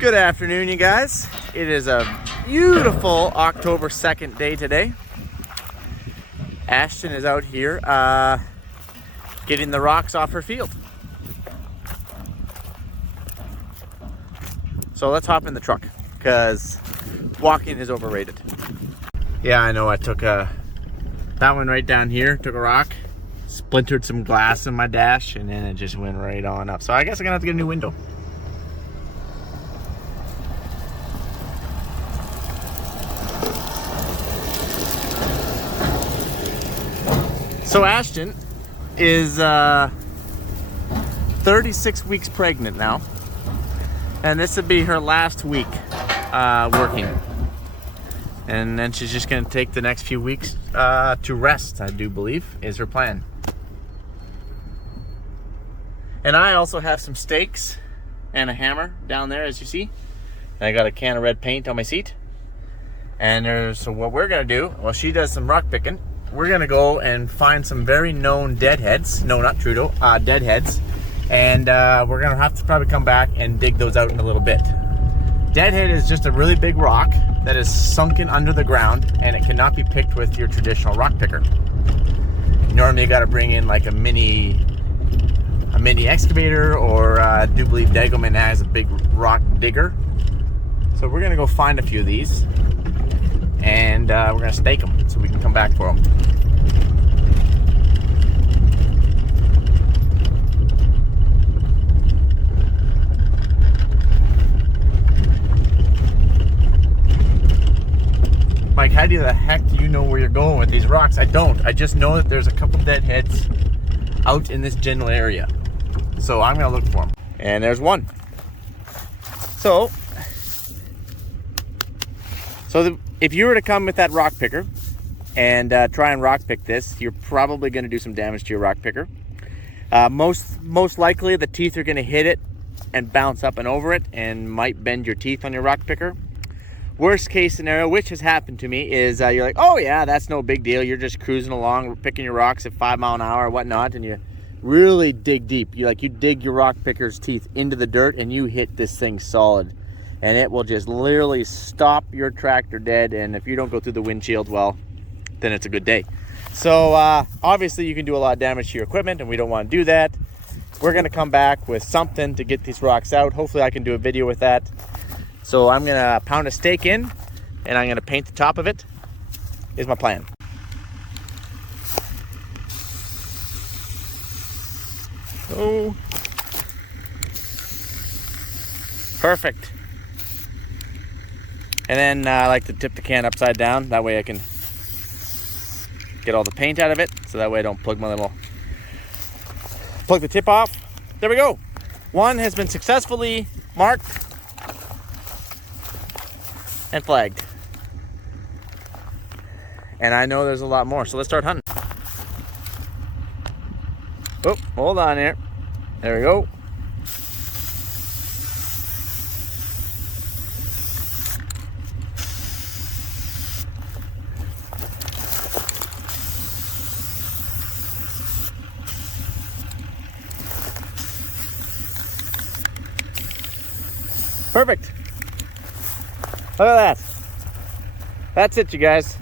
Good afternoon, you guys. It is a beautiful October 2nd day today. Ashtyn is out here getting the rocks off her field. So let's hop in the truck because walking is overrated. Yeah, I know. I took that one right down here, took a rock, splintered some glass in my dash, and then it just went right on up. So I guess I'm gonna have to get a new window. So Ashtyn is 36 weeks pregnant now, and this would be her last week working. And then she's just gonna take the next few weeks to rest, I do believe, is her plan. And I also have some stakes and a hammer down there, as you see. And I got a can of red paint on my seat. And so what we're gonna do, while she does some rock picking, we're gonna go and find some very known deadheads. No, not Trudeau, deadheads. And we're gonna have to probably come back and dig those out in a little bit. Deadhead is just a really big rock that is sunken under the ground, and it cannot be picked with your traditional rock picker. Normally you gotta bring in like a mini excavator, or I do believe Degelman has a big rock digger. So we're gonna go find a few of these, and we're gonna stake them so we can come back for them. Mike, how the heck do you know where you're going with these rocks? I don't. I just know that there's a couple deadheads out in this general area. So I'm gonna look for them. And there's one. So if you were to come with that rock picker and try and rock pick this, you're probably gonna do some damage to your rock picker. Most likely the teeth are gonna hit it and bounce up and over it and might bend your teeth on your rock picker. Worst case scenario, which has happened to me, is you're like, oh yeah, that's no big deal. You're just cruising along, picking your rocks at 5 miles an hour or whatnot, and you really dig deep. You dig your rock picker's teeth into the dirt and you hit this thing solid. And it will just literally stop your tractor dead. And if you don't go through the windshield, well, then it's a good day. So obviously you can do a lot of damage to your equipment, and we don't want to do that. We're gonna come back with something to get these rocks out. Hopefully I can do a video with that. So I'm gonna pound a stake in, and I'm gonna paint the top of it, is my plan. Oh, perfect. And then I like to tip the can upside down. That way I can get all the paint out of it. So that way I don't plug the tip off. There we go. One has been successfully marked and flagged. And I know there's a lot more, so let's start hunting. Oh, hold on here. There we go. Perfect. Look at that. That's it, you guys.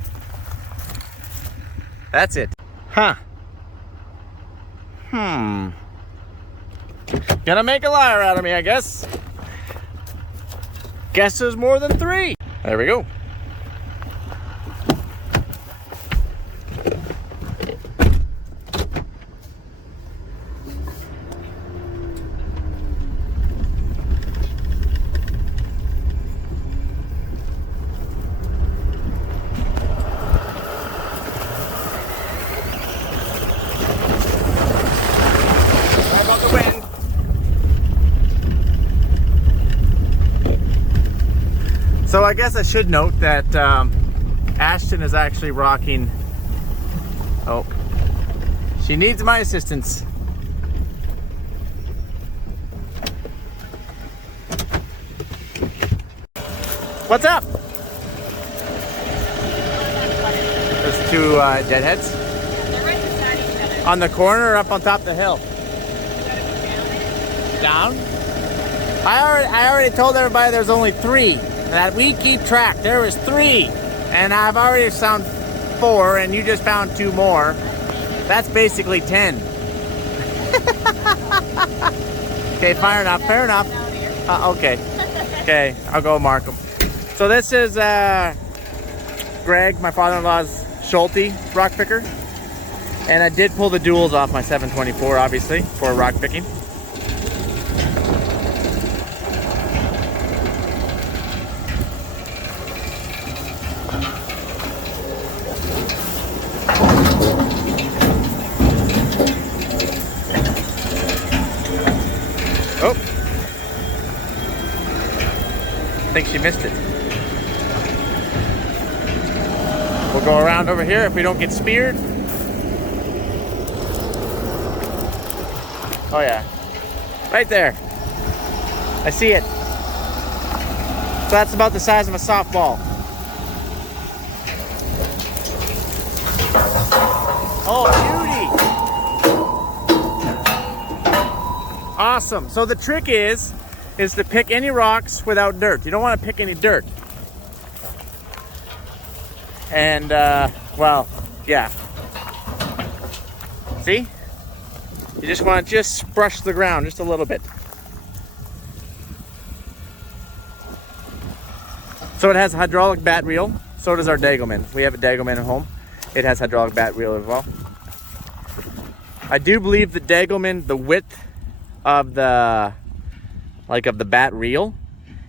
That's it. Huh. Gonna make a liar out of me, I guess. Guess there's more than 3. There we go. So I guess I should note that Ashtyn is actually rocking. Oh, she needs my assistance. What's up? There's 2 deadheads. They're right beside each other. On the corner or up on top of the hill? You gotta be down it. Down? I already told everybody there's only 3. That we keep track. There was 3. And I've already found 4, and you just found 2 more. That's basically 10. Okay, fair enough, fair enough. Okay. Okay, I'll go mark them. So this is Greg, my father-in-law's Schulte rock picker. And I did pull the duals off my 724, obviously, for rock picking. Oh, I think she missed it. We'll go around over here if we don't get speared. Oh yeah, right there. I see it. So that's about the size of a softball. Oh, beauty. Awesome. So the trick is to pick any rocks without dirt. You don't want to pick any dirt. And, well, yeah. See? You just want to just brush the ground just a little bit. So it has a hydraulic bat reel. So does our Dagoman. We have a Dagoman at home. It has hydraulic bat reel as well. I do believe the Dagoman, the width of the bat reel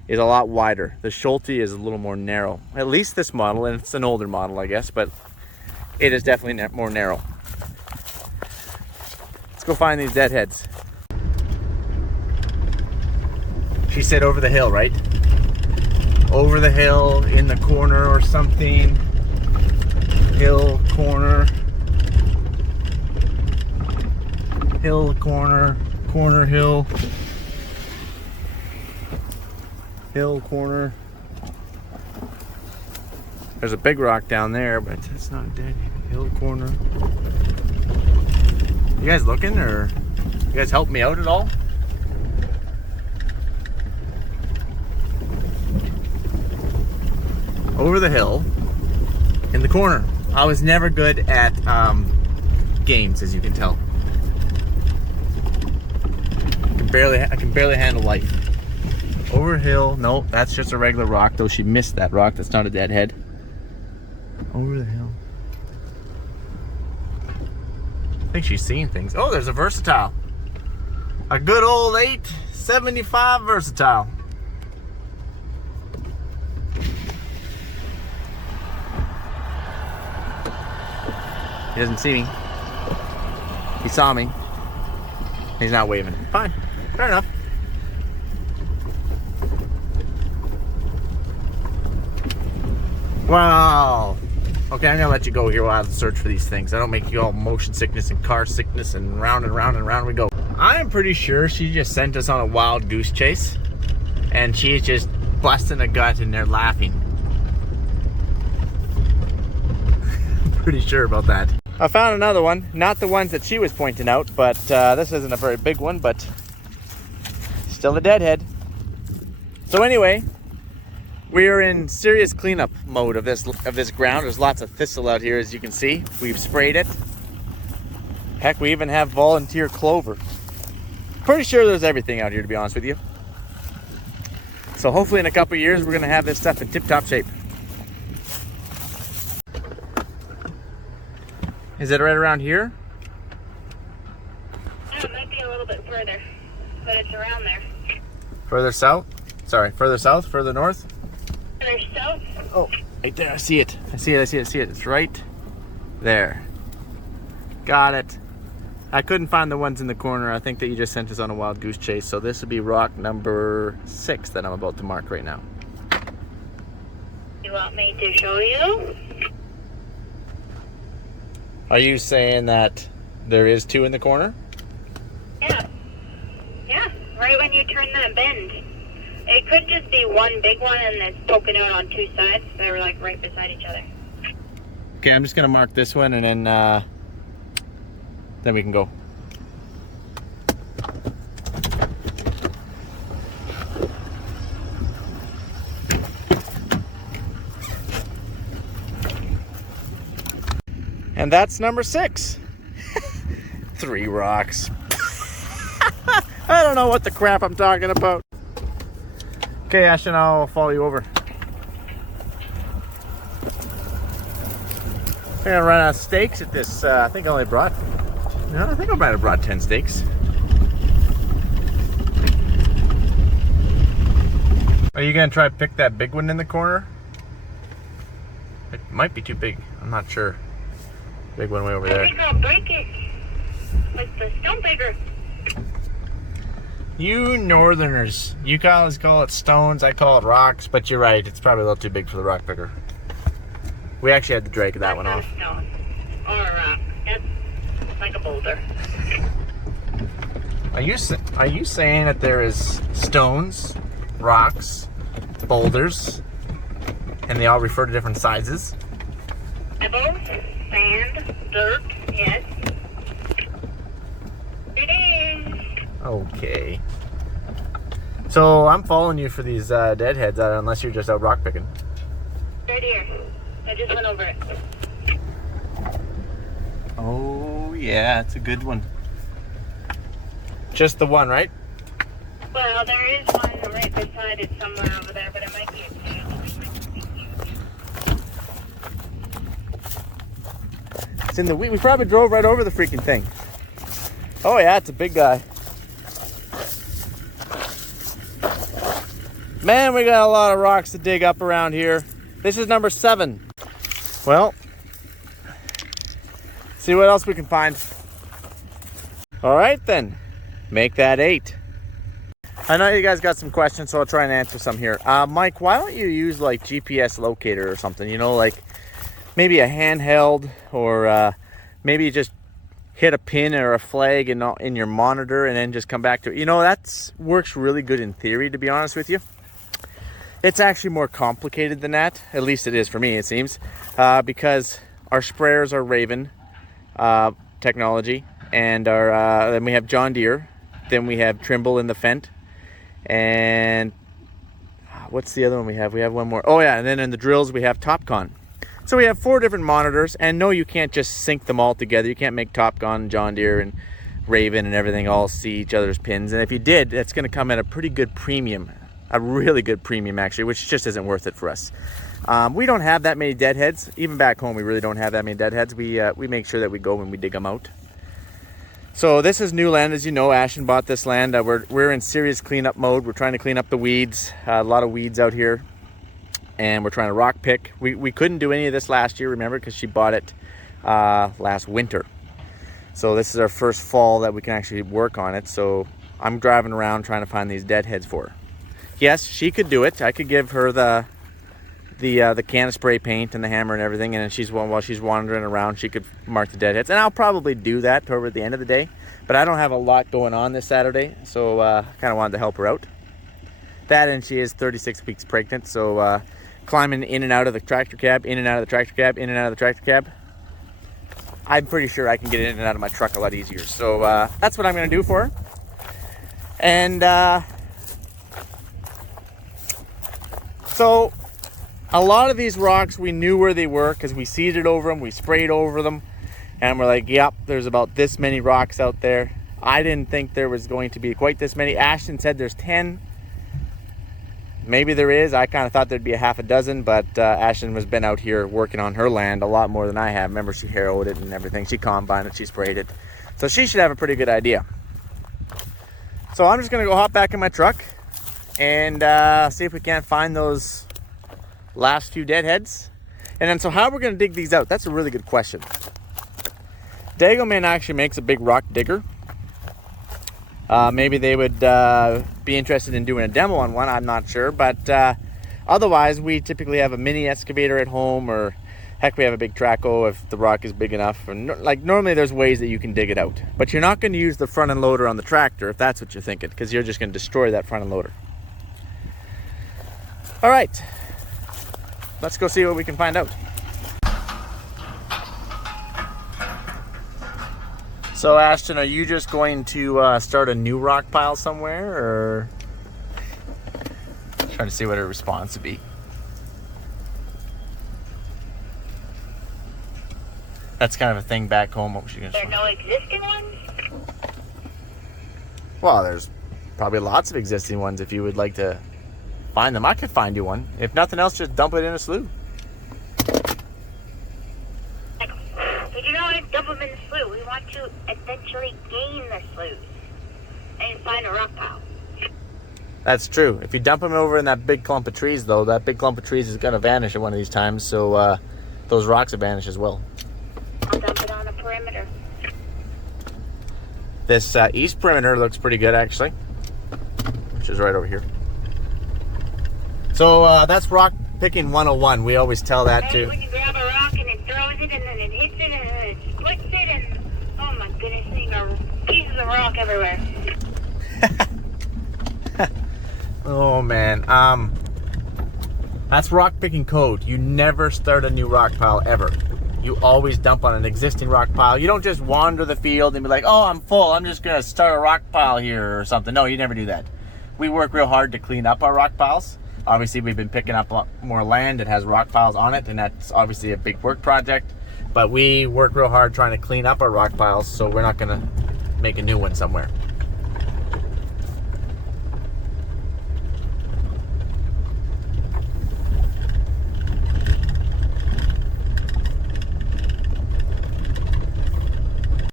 is a lot wider. The Schulte is a little more narrow. At least this model, and it's an older model, I guess, but it is definitely more narrow. Let's go find these deadheads. She said over the hill, right? Over the hill, in the corner or something. Hill, corner. Hill, corner. Corner, hill. Hill, corner. There's a big rock down there, but it's not a dead hill, corner. You guys looking, or you guys help me out at all? Over the hill, in the corner. I was never good at games, as you can tell. I can barely handle life. Over hill, no, that's just a regular rock, though she missed that rock. That's not a deadhead. Over the hill. I think she's seeing things. Oh, there's a versatile. A good old 875 versatile. He doesn't see me. He saw me. He's not waving. Fine. Fair enough. Wow. Okay, I'm gonna let you go here while I search for these things. I don't make you all motion sickness and car sickness, and round and round and round we go. I am pretty sure she just sent us on a wild goose chase, and she's just busting a gut and they're laughing. I'm pretty sure about that. I found another one, not the ones that she was pointing out, but this isn't a very big one, but still a deadhead. So anyway, we are in serious cleanup mode of this ground. There's lots of thistle out here, as you can see. We've sprayed it. Heck, we even have volunteer clover. Pretty sure there's everything out here, to be honest with you. So hopefully in a couple of years, we're gonna have this stuff in tip-top shape. Is it right around here? It might be a little bit further, but it's around there. Further south? Sorry, further south, further north? Further south? Oh, right there, I see it. I see it. It's right there. Got it. I couldn't find the ones in the corner. I think that you just sent us on a wild goose chase. So this would be rock number 6 that I'm about to mark right now. You want me to show you? Are you saying that there is 2 in the corner? Yeah. Yeah, right when you turn that bend. It could just be one big one and it's poking out on 2 sides. They were like right beside each other. Okay, I'm just gonna mark this one and then we can go. And that's number 6. 3 rocks. I don't know what the crap I'm talking about. Okay, Ashtyn, I'll follow you over. I'm gonna run out of steaks at this. I think I only brought. No, I think I might have brought 10 steaks. Are you gonna try to pick that big one in the corner? It might be too big. I'm not sure. Big one way over there. I think I'll break it with the stone picker. You northerners, you guys call it stones, I call it rocks, but you're right, it's probably a little too big for the rock picker. We actually had to drag that one off. That's not a stone or a rock. It's like a boulder. Are you saying that there is stones, rocks, boulders, and they all refer to different sizes? Pebbles, sand, dirt, yes. It is. Okay. So I'm following you for these deadheads, unless you're just out rock picking. Right here. I just went over it. Oh yeah, it's a good one. Just the one, right? Well, there is one right beside it somewhere over there, but it might be a It's in the we probably drove right over the freaking thing. Oh yeah, it's a big guy. Man, we got a lot of rocks to dig up around here. This is number 7. Well, see what else we can find. All right then, make that 8. I know you guys got some questions, so I'll try and answer some here. Mike, why don't you use like GPS locator or something? You know, like maybe a handheld, or maybe just hit a pin or a flag in your monitor and then just come back to it. You know, that works really good in theory, to be honest with you. It's actually more complicated than that. At least it is for me, it seems, because our sprayers are Raven technology, and our then we have John Deere, then we have Trimble in the Fendt, and what's the other one we have? We have one more. Oh yeah, and then in the drills we have Topcon. So we have 4 different monitors, and no, you can't just sync them all together. You can't make Topcon, John Deere, and Raven and everything all see each other's pins. And if you did, that's going to come at a pretty good premium. A really good premium, actually, which just isn't worth it for us. We don't have that many deadheads. Even back home, we really don't have that many deadheads. We make sure that we go when we dig them out. So this is new land, as you know. Ashtyn bought this land. We're in serious cleanup mode. We're trying to clean up the weeds. A lot of weeds out here. And we're trying to rock pick. We couldn't do any of this last year, remember, because she bought it last winter. So this is our first fall that we can actually work on it. So I'm driving around trying to find these deadheads for her. Yes, she could do it. I could give her the can of spray paint and the hammer and everything, and then while she's wandering around, she could mark the deadheads. And I'll probably do that toward the end of the day. But I don't have a lot going on this Saturday, so I kind of wanted to help her out. That, and she is 36 weeks pregnant, so climbing in and out of the tractor cab, in and out of the tractor cab, in and out of the tractor cab, I'm pretty sure I can get in and out of my truck a lot easier. So that's what I'm going to do for her. And so a lot of these rocks, we knew where they were because we seeded over them, we sprayed over them, and we're like, yep, there's about this many rocks out there. I didn't think there was going to be quite this many. Ashtyn said there's 10. Maybe there is. I kind of thought there'd be a half a dozen, but Ashtyn has been out here working on her land a lot more than I have. Remember, she harrowed it and everything. She combined it, she sprayed it. So she should have a pretty good idea. So I'm just going to go hop back in my truck and see if we can't find those last few deadheads. And then, so how we're going to dig these out? That's a really good question. Dagoman actually makes a big rock digger. Maybe they would be interested in doing a demo on one, I'm not sure. But otherwise, we typically have a mini excavator at home, or heck, we have a big traco if the rock is big enough. And like normally there's ways that you can dig it out. But you're not going to use the front end loader on the tractor if that's what you're thinking, because you're just going to destroy that front end loader. All right, let's go see what we can find out. So Ashtyn, are you just going to start a new rock pile somewhere, or trying to see what her response would be? That's kind of a thing back home. What was she gonna There say? are no existing ones? Well, there's probably lots of existing ones if you would like to find them. I could find you one. If nothing else, just dump it in a slough. We do not want to dump them in the slough. We want to eventually gain the sloughs and find a rock pile. That's true. If you dump them over in that big clump of trees, though, that big clump of trees is going to vanish at one of these times, so those rocks will vanish as well. I'll dump it on a perimeter. This east perimeter looks pretty good, actually, which is right over here. So that's rock picking 101. We always tell that too. We can grab a rock and it throws it and then it hits it and then it splits it and oh my goodness, there are pieces of rock everywhere. Oh man, that's rock picking code. You never start a new rock pile ever. You always dump on an existing rock pile. You don't just wander the field and be like, oh, I'm full, I'm just gonna start a rock pile here or something. No, you never do that. We work real hard to clean up our rock piles. Obviously, we've been picking up more land that has rock piles on it, and that's obviously a big work project. But we work real hard trying to clean up our rock piles, so we're not gonna make a new one somewhere.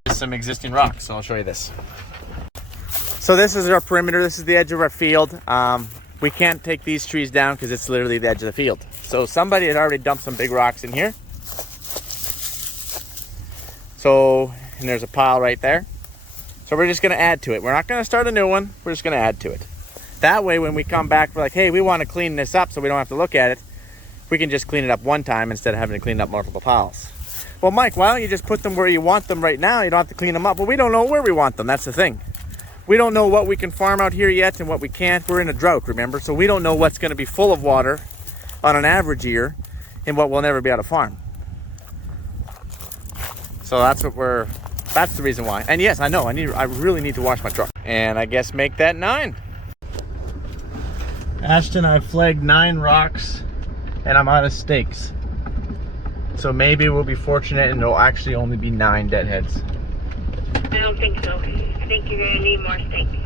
Some existing rocks, so I'll show you this. So this is our perimeter. This is the edge of our field. We can't take these trees down because it's literally the edge of the field. So somebody had already dumped some big rocks in here. So, and there's a pile right there. So we're just gonna add to it. We're not gonna start a new one. We're just gonna add to it. That way, when we come back, we're like, hey, we want to clean this up so we don't have to look at it. We can just clean it up one time instead of having to clean up multiple piles. Well, Mike, why don't you just put them where you want them right now? You don't have to clean them up. Well, we don't know where we want them. That's the thing. We don't know what we can farm out here yet and what we can't. We're in a drought, remember? So we don't know what's going to be full of water on an average year and what we'll never be able to farm. So that's the reason why. And yes, I know, I really need to wash my truck. And I guess make that 9. Ashtyn, I've flagged 9 rocks and I'm out of stakes. So maybe we'll be fortunate and there'll actually only be 9 deadheads. I don't think so. I think you're gonna need more stakes.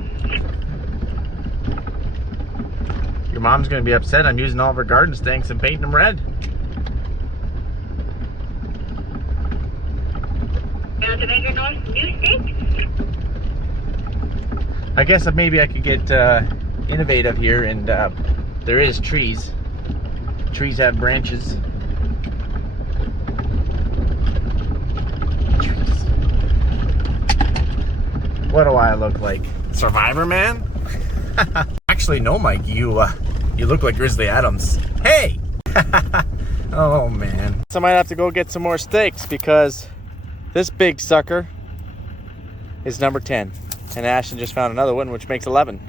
Your mom's gonna be upset. I'm using all of her garden stakes and painting them red. You want to make your new stakes? I guess maybe I could get innovative here and there is trees. Trees have branches. What do I look like? Survivor Man? Actually, no, Mike. You look like Grizzly Adams. Hey! Oh, man. So I might have to go get some more steaks because this big sucker is number 10. And Ashtyn just found another one, which makes 11.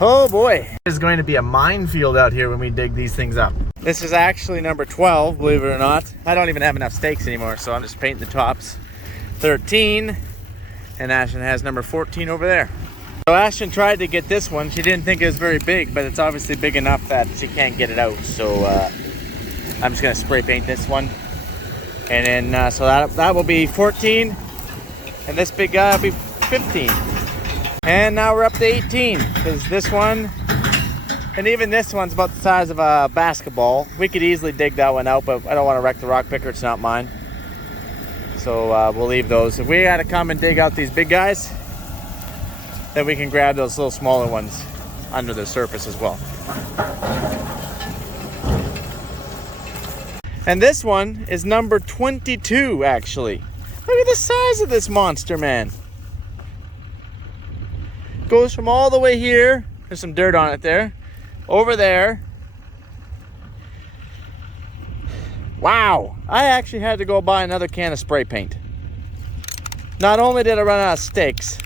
Oh, boy. There's going to be a minefield out here when we dig these things up. This is actually number 12, believe it or not. I don't even have enough steaks anymore, so I'm just painting the tops. 13. And Ashtyn has number 14 over there. So Ashtyn tried to get this one. She didn't think it was very big, but it's obviously big enough that she can't get it out. So I'm just gonna spray paint this one. And then, so that will be 14. And this big guy will be 15. And now we're up to 18, because this one, and even this one's about the size of a basketball. We could easily dig that one out, but I don't want to wreck the rock picker. It's not mine. So we'll leave those. If we gotta come and dig out these big guys, then we can grab those little smaller ones under the surface as well. And this one is number 22, actually. Look at the size of this monster, man. Goes from all the way here, there's some dirt on it there, over there. Wow, I actually had to go buy another can of spray paint. Not only did I run out of stakes,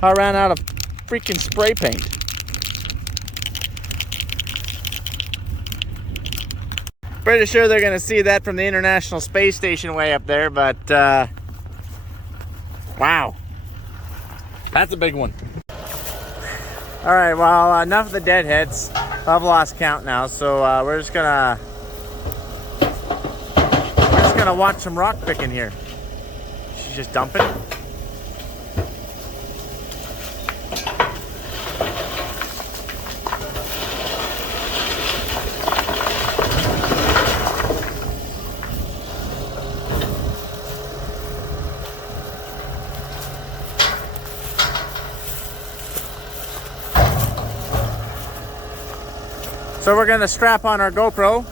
I ran out of freaking spray paint. Pretty sure they're gonna see that from the International Space Station way up there, but wow, that's a big one. All right, well, enough of the deadheads. I've lost count now, so we're just gonna just gonna watch some rock picking here. She's just dumping. So we're gonna strap on our GoPro,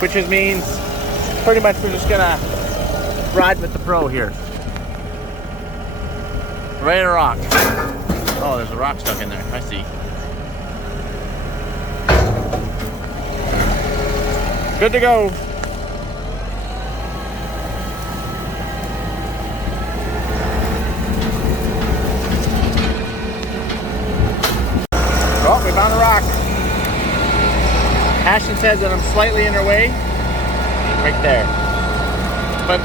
which means pretty much we're just gonna ride with the pro here. Ready to rock. Oh, there's a rock stuck in there. I see. Good to go. Oh, we found a rock. Ashtyn says that I'm slightly in her way. Right there. But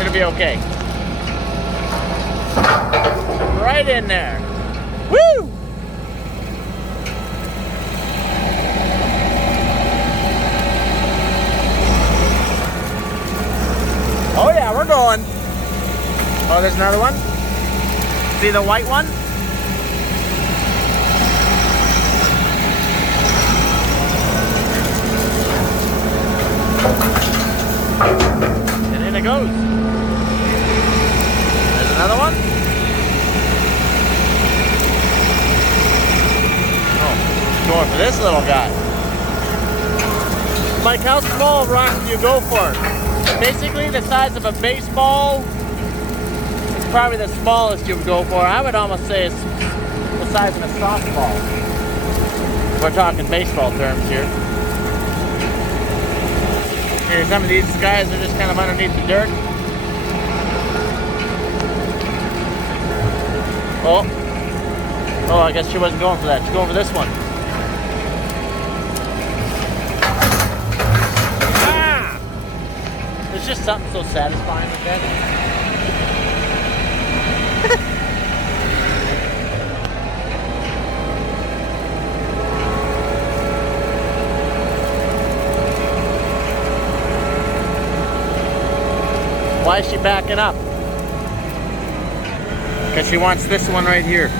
it'll be okay. Right in there. Woo! Oh yeah, we're going. Oh, there's another one. See the white one? And in it goes. There's another one. Oh, going for this little guy. Mike, how small of rocks do you go for? Basically the size of a baseball is probably the smallest you would go for. I would almost say it's the size of a softball. We're talking baseball terms here. Here, some of these guys are just kind of underneath the dirt. Oh, I guess she wasn't going for that. She's going for this one. Ah! There's just something so satisfying with that. Why is she backing up? Because she wants this one right here.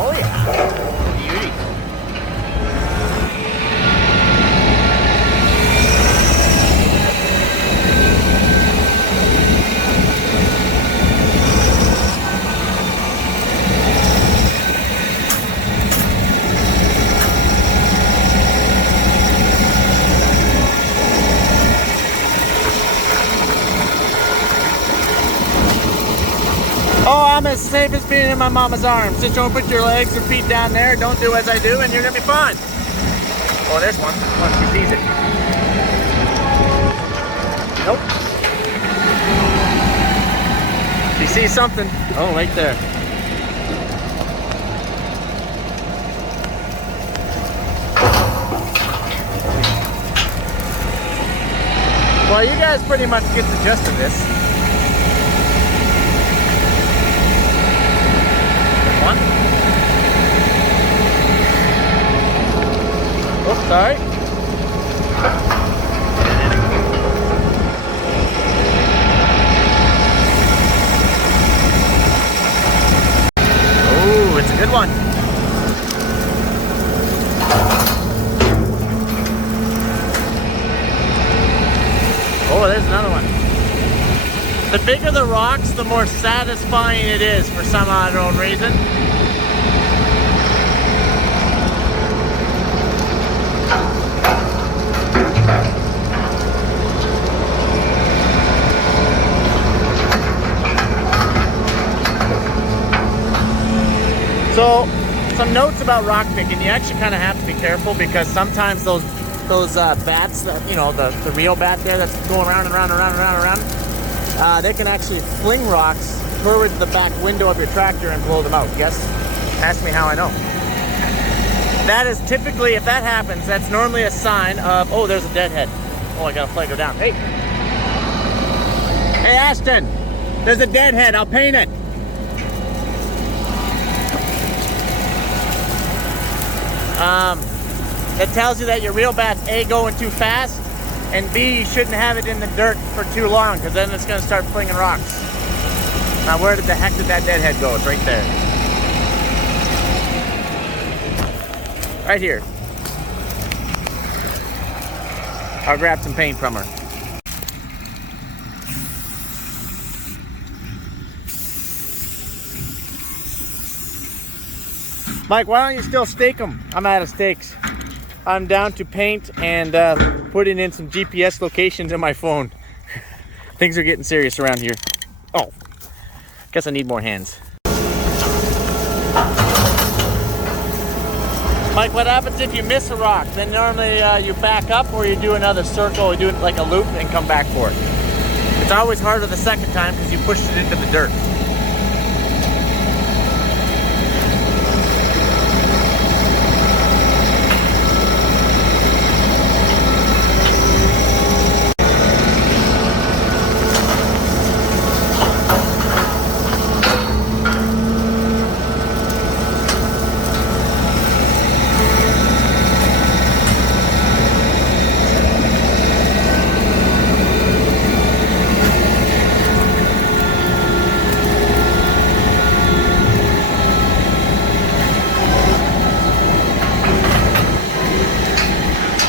Oh yeah, beauty. Oh, I'm as safe as being in my mama's arms. Just don't put your legs and feet down there. Don't do as I do, and you're gonna be fine. Oh, there's one. Once she sees it. Nope. She sees something. Oh, right there. Well, you guys pretty much get the gist of this. One. Oops, sorry. Oh, it's a good one. Oh, there's another one. The bigger the rocks, the more satisfying it is for some unknown reason. So, some notes about rock picking. You actually kind of have to be careful because sometimes those bats, that, you know, the Rio bat there that's going around and around and around and around and around, they can actually fling rocks towards the back window of your tractor and blow them out. Yes? Ask me how I know. That is typically, if that happens, that's normally a sign of, oh, there's a deadhead. Oh, I gotta flag her down. Hey! Hey, Ashtyn! There's a deadhead. I'll paint it. It tells you that your reel bait's A, going too fast, and B, you shouldn't have it in the dirt for too long, because then it's going to start flinging rocks. Now, where the heck did that deadhead go? It's right there. Right here. I'll grab some paint from her. Mike, why don't you still stake them? I'm out of stakes. I'm down to paint and putting in some GPS locations in my phone. Things are getting serious around here. Oh, guess I need more hands. Mike, what happens if you miss a rock? Then normally you back up, or you do another circle, or do it like a loop and come back for it. It's always harder the second time because you pushed it into the dirt.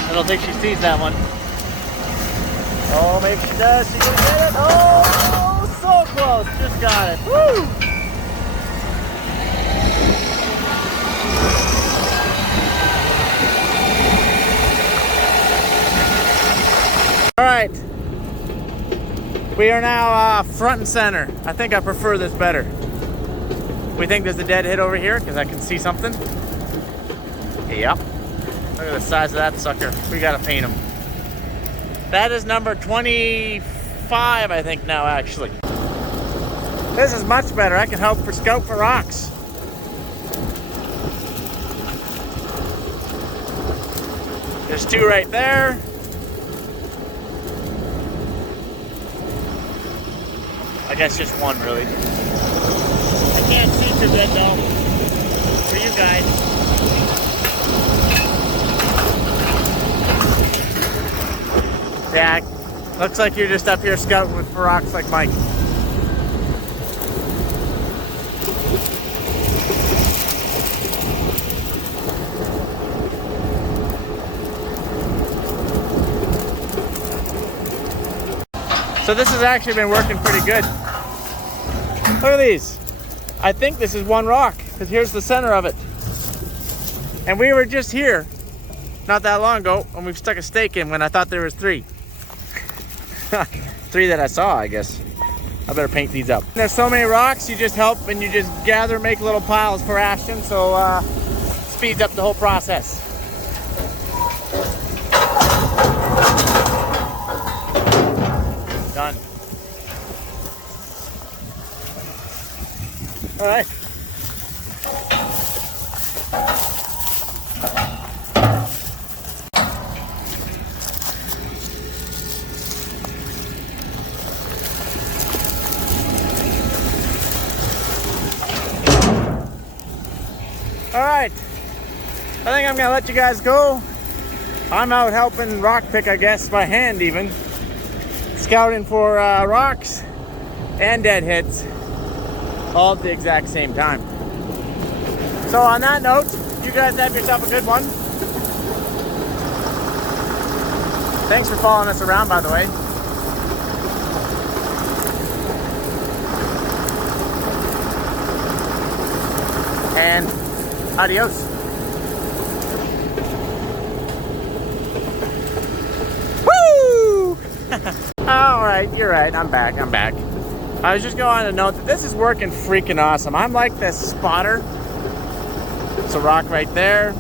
I don't think she sees that one. Oh, maybe she does. She's gonna get it. Oh, so close. Just got it. Woo! All right. We are now front and center. I think I prefer this better. We think there's a deadhead over here because I can see something. Yep. Look at the size of that sucker. We gotta paint him. That is number 25, I think now, actually. This is much better. I can help scout for rocks. There's two right there. I guess just one, really. I can't see too good, though. For you guys. Yeah, looks like you're just up here scouting for rocks like Mike. So this has actually been working pretty good. Look at these. I think this is one rock, because here's the center of it. And we were just here not that long ago, and we've stuck a stake in when I thought there was three. Three that I saw, I guess. I better paint these up. There's so many rocks, you just help and you just gather, make little piles for Ashtyn, so speeds up the whole process. Done. All right. All right, I think I'm gonna let you guys go. I'm out helping rock pick, I guess, by hand even. Scouting for rocks and deadheads, all at the exact same time. So on that note, you guys have yourself a good one. Thanks for following us around, by the way. And adios. Woo! All right, you're right. I'm back. I was just going to note that this is working freaking awesome. I'm like this spotter. It's a rock right there.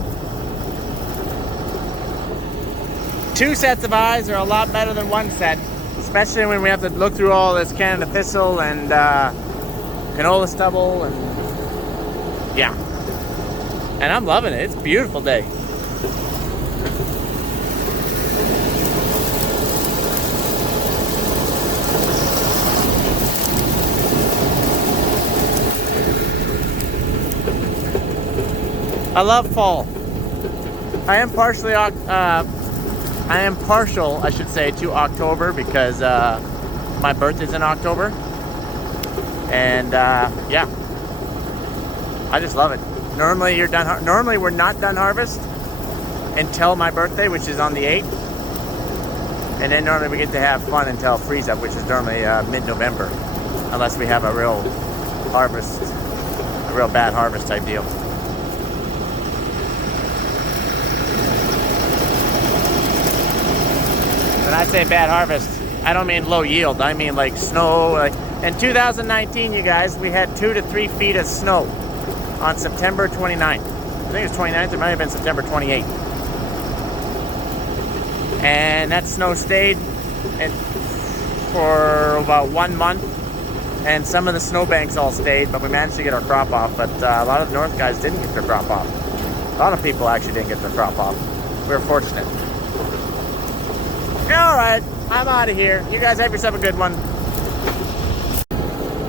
2 sets of eyes are a lot better than 1 set, especially when we have to look through all this Canada thistle and canola stubble and yeah. And I'm loving it. It's a beautiful day. I love fall. I am partial, I should say, to October because my birthday's in October. And yeah, I just love it. Normally you're done. Normally we're not done harvest until my birthday, which is on the 8th. And then normally we get to have fun until freeze up, which is normally mid-November, unless we have a real harvest, a real bad harvest type deal. When I say bad harvest, I don't mean low yield. I mean like snow. Like in 2019, you guys, we had 2 to 3 feet of snow on September 29th. I think it was 29th. It might have been September 28th. And that snow stayed for about 1 month, and some of the snowbanks all stayed, but we managed to get our crop off. But a lot of the north guys didn't get their crop off. A lot of people actually didn't get their crop off. We were fortunate. All right, I'm out of here. You guys have yourself a good one.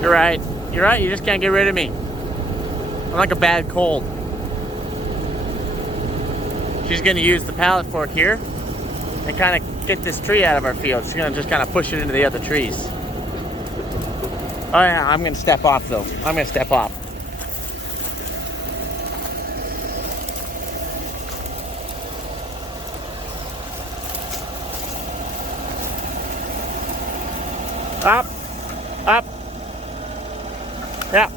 You're right. You're right. You just can't get rid of me. I'm like a bad cold. She's going to use the pallet fork here and kind of get this tree out of our field. She's going to just kind of push it into the other trees. Oh yeah, I'm going to step off though. I'm going to step off. Up, up, yeah.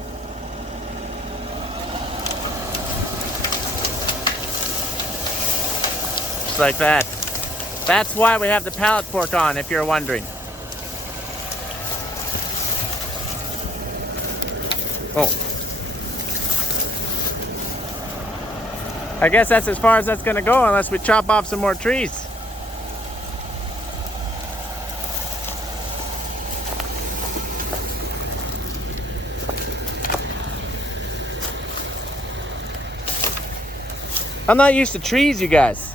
Just like that. That's why we have the pallet fork on, if you're wondering. Oh. I guess that's as far as that's gonna go unless we chop off some more trees. I'm not used to trees, you guys.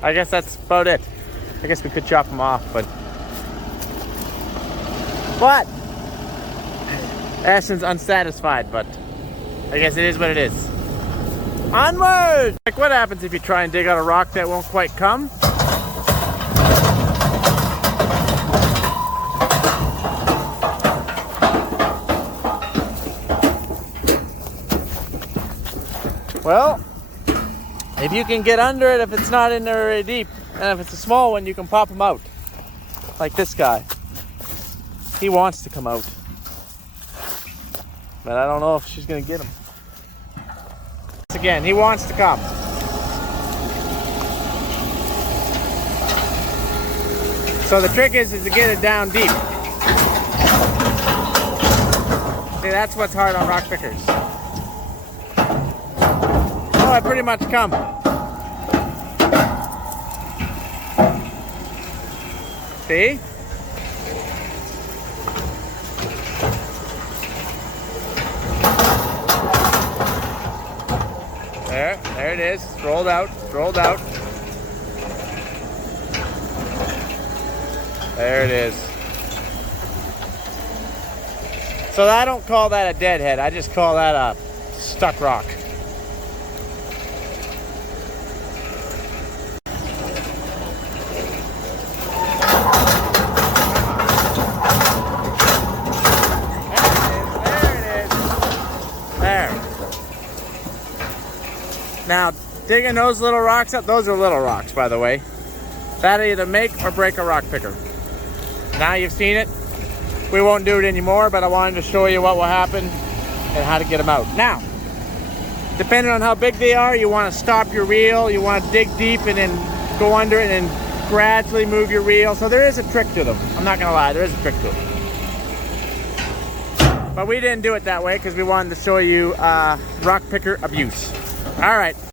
I guess that's about it. I guess we could chop them off, but Ashtyn's unsatisfied, but I guess it is what it is. Onward! Like, what happens if you try and dig out a rock that won't quite come? Well, if you can get under it, if it's not in there very deep, and if it's a small one, you can pop them out. Like this guy. He wants to come out. But I don't know if she's going to get him. Again, he wants to come. So the trick is to get it down deep. See, that's what's hard on rock pickers. Oh, I pretty much come. See? There it is. It's rolled out. It's rolled out. There it is. So I don't call that a deadhead. I just call that a stuck rock. Now, digging those little rocks up, those are little rocks, by the way. That'll either make or break a rock picker. Now you've seen it. We won't do it anymore, but I wanted to show you what will happen and how to get them out. Now, depending on how big they are, you want to stop your reel, you want to dig deep and then go under it and then gradually move your reel. So there is a trick to them. I'm not going to lie, there is a trick to them. But we didn't do it that way because we wanted to show you rock picker abuse. All right.